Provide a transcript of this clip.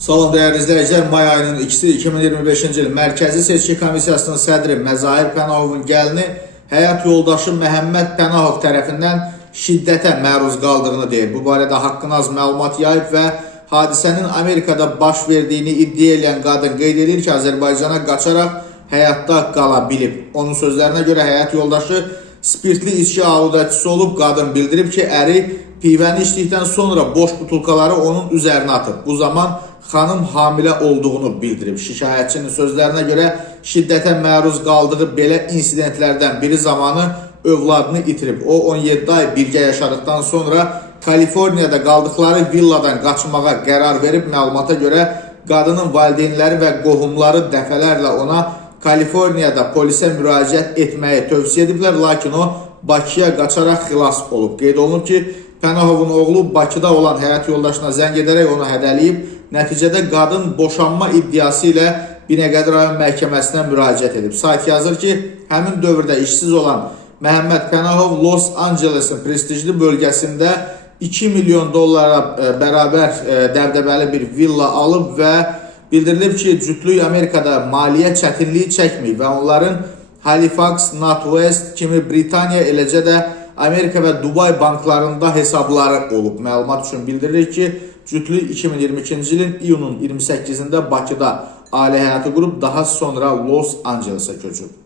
Salam değerli izleyiciler, may ayının 2-si 2025-ci il Mərkəzi Seçki Komissiyasının sədri Məzahir Pənahovun gəlini həyat yoldaşı Məhəmməd Pənahov tərəfindən şiddətə məruz qaldığını deyir. Bu barədə haqqında az məlumat yayıb və hadisənin Amerikada baş verdiyini iddia edən qadın qeyd edir ki, Azərbaycana qaçaraq həyatda qala bilib. Onun sözlərinə görə həyat yoldaşı spirtli içki aludəçisi olub. Qadın bildirib ki, əri pivəni içdikdən sonra boş butulkaları onun üzərinə atıb. Bu zaman xanım hamilə olduğunu bildirib. Şikayətçinin sözlərinə görə şiddətə məruz qaldığı belə insidentlərdən biri zamanı övladını itirib. O 17 ay birgə yaşadıktan sonra Kaliforniyada qaldıqları villadan qaçmağa qərar verib. Məlumata görə qadının valideynləri və qohumları dəfələrlə ona Kaliforniyada polisə müraciət etməyi tövsiyə ediblər, lakin o Bakıya qaçaraq xilas olub. Qeyd olunub ki, Pənahovun oğlu Bakıda olan həyat yoldaşına zəng edərək onu hədəliyib. Nəticədə qadın boşanma iddiası ilə Binəqədi rayon məhkəməsinə müraciət edib. Sayt yazır ki, həmin dövrdə işsiz olan Məhəmməd Pənahov Los Ancelesin prestijli bölgəsində 2 milyon dollara bərabər dəbdəbəli bir villa alıb və bildirilib ki, cütlük Amerikada maliyyə çətinliyi çəkməyib və onların Halifax, Northwest kimi Britaniya, eləcə də Amerika və Dubay banklarında hesabları olub. Məlumat üçün bildirilir ki, cütlük 2022-ci ilin iyunun 28-də Bakıda ailə həyatı qurub, daha sonra Los Anceles'a köçüb.